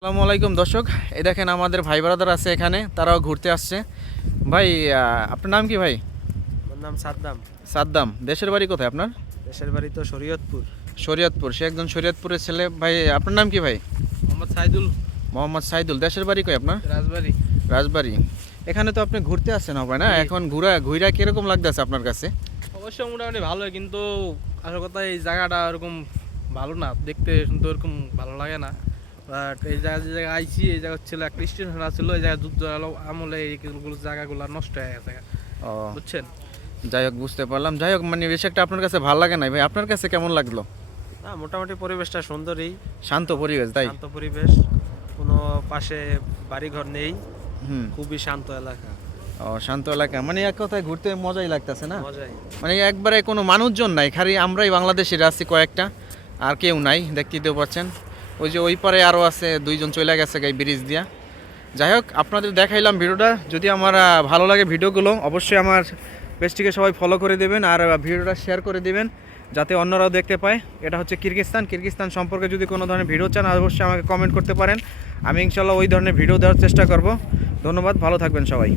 আসসালামু আলাইকুম দর্শক, এই দেখেন আমাদের ভাই ব্রাদার আছে এখানে, তারাও ঘুরতে আসছে। ভাই আপনার নাম কি ভাই? আমার নাম সাদ্দাম। সাদ্দাম। দেশের বাড়ি কোথায় আপনার? দেশের বাড়ি তো শরীয়তপুর। শরীয়তপুর। সে একজন শরীয়তপুরের ছেলে। ভাই আপনার নাম কি ভাই? মোহাম্মদ সাইদুল। মোহাম্মদ সাইদুল। দেশের বাড়ি কই আপনার? রাজবাড়ি। রাজবাড়ি। এখানে তো আপনি ঘুরতে আসছেন হবে না? জি। এখন ঘুরা কিরকম লাগতেছে আপনার কাছে? অবশ্য মোটামুটি ভালো, কিন্তু আসল কথা এই জায়গাটা ওরকম ভালো না, দেখতে শুনতে ওরকম ভালো লাগে না। বাট এই জায়গা যে জায়গায় আইছি, এই জায়গা ছিল একটা স্টেশন ছিল, এই জায়গায় যুদ্ধ আমলে এইগুলো জায়গাগুলো নষ্ট হয়ে গেছে, ও, বুঝছেন? যাই হোক, বুঝতে পারলাম। যাই হোক, মানে বেশি একটা আপনার কাছে ভালো লাগে না ভাই। আপনার কাছে কেমন লাগলো? না, মোটামুটি পরিবেশটা সুন্দরই, শান্ত পরিবেশ, তাই? শান্ত পরিবেশ, কোনো পাশে বাড়িঘর নেই, হুম। খুবই শান্ত এলাকা, ও, শান্ত এলাকা, মানে এক কথায় ঘুরতে মজাই লাগতেছে না? মজাই। মানে একবারে কোনো মানুষজন নাই, খালি আমরাই বাংলাদেশের আছি কয়েকটা, আর কেউ নাই, দেখতেই তো পাচ্ছেন। ওই যে ওই পারে আরও আছে, দুইজন চলে গেছে গাই ব্রিজ দিয়া। যাই হোক, আপনাদের দেখাইলাম ভিডিওটা। যদি আমার ভালো লাগে ভিডিওগুলো, অবশ্যই আমার পেজটিকে সবাই ফলো করে দেবেন আর ভিডিওটা শেয়ার করে দিবেন, যাতে অন্যরাও দেখতে পায়। এটা হচ্ছে কিরগিজস্তান সম্পর্কে যদি কোনো ধরনের ভিডিও চান, অবশ্যই আমাকে কমেন্ট করতে পারেন। আমি ইনশাল্লাহ ওই ধরনের ভিডিও দেওয়ার চেষ্টা করব। ধন্যবাদ, ভালো থাকবেন সবাই।